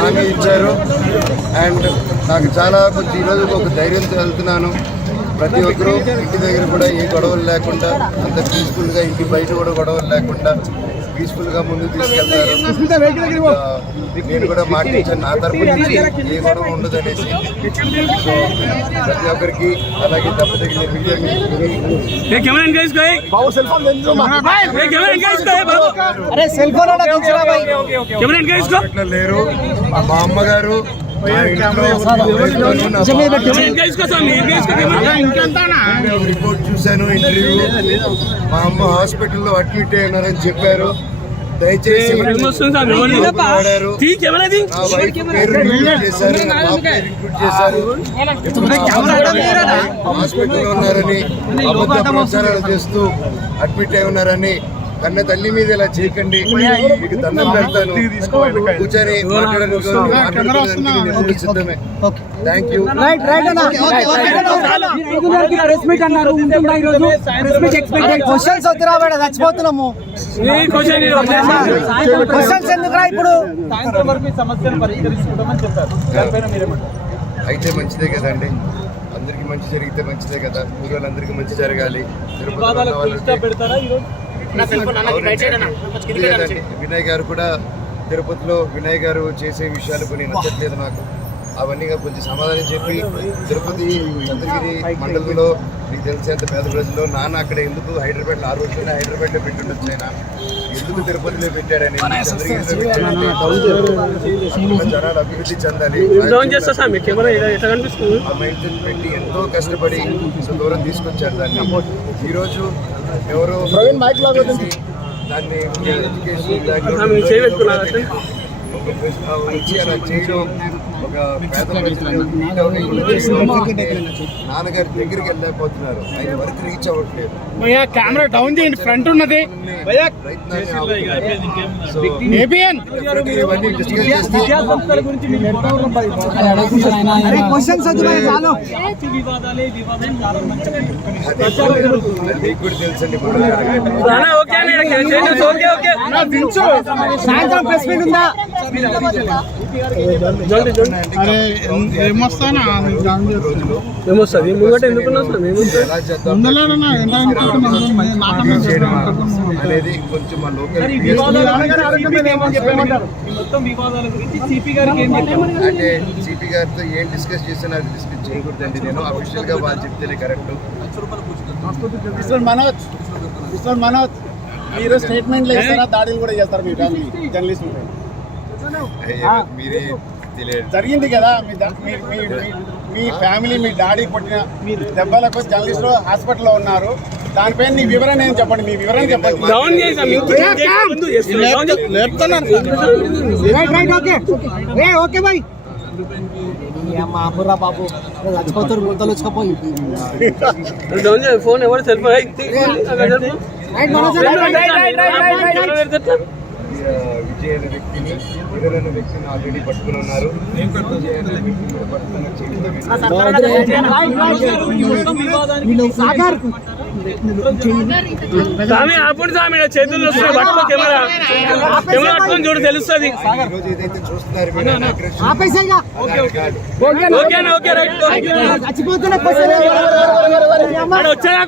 హామీ ఇచ్చారు. అండ్ నాకు చాలా కొంచెం ఈరోజు ఒక ధైర్యంతో వెళ్తున్నాను. ప్రతి ఒక్కరూ ఇంటి దగ్గర కూడా ఏ గొడవలు లేకుండా అంత పీస్ఫుల్గా, ఇంటి బయట కూడా గొడవలు లేకుండా పీస్ఫుల్గా ముందుకు తీసుకెళ్తారు. నేను కూడా మాటించాను నా తరపు నుంచి ఏ గొడవ ఉండదు అనేసి. సో ప్రతి ఒక్కరికి అలాగే దెబ్బతగిన లేరు. మా అమ్మగారు రిపోర్ట్ చూశాను, ఇంటర్వ్యూ. మా అమ్మ హాస్పిటల్లో అడ్మిట్ అయినారని చెప్పారు. దయచేసి వాడారు. నా వైఫ్ పేరు రిక్రూట్ చేశారు, నా బాబు పేరు రిక్రూట్ చేశారు. హాస్పిటల్లో ఉన్నారని అబద్ధ ప్రచారాలు చేస్తూ అడ్మిట్ అయి ఉన్నారని కన్న తల్లి మీద ఇలా చేయకండి. మీకు దండం పెడతాను. కూర్చొని మాట్లాడడానికి సిద్ధమే. Thank you. చచ్చిపోతున్నాము. అయితే మంచిదే కదండి, అందరికి మంచి జరిగితే మంచిదే కదా. ఊళ్ళందరికీ మంచి జరగాలి. వినయ్ గారు కూడా తిరుపతిలో వినయ్ గారు చేసే విషయాలు కొన్ని నచ్చట్లేదు నాకు. అవన్నీ కొంచెం సమాధానం చెప్పి, తిరుపతి చంద్రగిరి మండలంలో మీకు తెలిసేంత పేద ప్రజల్లో నాన్న అక్కడ ఎందుకు హైదరాబాద్లో, ఆ రోజున హైదరాబాద్లో పెట్టుండొచ్చు, ఆయన ఎందుకు తిరుపతిలో పెట్టాడని, చంద్రగిరిలో పెట్టాడని జనాలు అభివృద్ధి చెందాలి. ఆ మైండ్ సెట్ పెట్టి ఎంతో కష్టపడి దూరం తీసుకొచ్చారు దాన్ని. ఈరోజు ఎవరో దాన్ని వచ్చి అలా చేయడం ఒక పేద నాన్నగారి దగ్గరికి వెళ్ళలేకపోతున్నారు. ఆయన వరకు రీచ్ అవ్వట్లేదు. కెమెరా డౌన్ చేయండి, ఫ్రంట్ ఉన్నది. మీకు కూడా తెలుసండి. సాయంత్రం ప్రెస్ మీట్ ఉందా? అనేది కొంచెం మా లోకల్ అంటే సిపి గారితో ఏం డిస్కస్ చేసినా అది డిస్కస్ చేయకూడదండి. నేను అఫీషియల్ గా వాళ్ళు చెప్తేనే కరెక్ట్. మనోజ్ మీరు స్టేట్మెంట్లు ఇస్తారా, దాడులు కూడా చేస్తారు మీ ఫ్యామిలీ జర్నలిస్ట్? మీరే తెలియదు జరిగింది కదా మీ ఫ్యామిలీ, మీ డాడీ కొట్టిన దెబ్బలకు జర్నలిస్టులు హాస్పిటల్లో ఉన్నారు. దానిపైన నీ వివరణ ఏం చెప్పండి, మీ వివరణ చెప్పండి. Okay bye. మాపురా బాబు చచ్చిపోతారు, గుర్తలు వచ్చకపోయి ఫోన్ ఎవరు సెల్ విజయ్ అనే వ్యక్తిని, అనే వ్యక్తిని ఆల్రెడీ పట్టుకుని ఉన్నారు. చేతుల్లో కెమెరా పట్టుకొని చూడు తెలుస్తుంది. వచ్చాక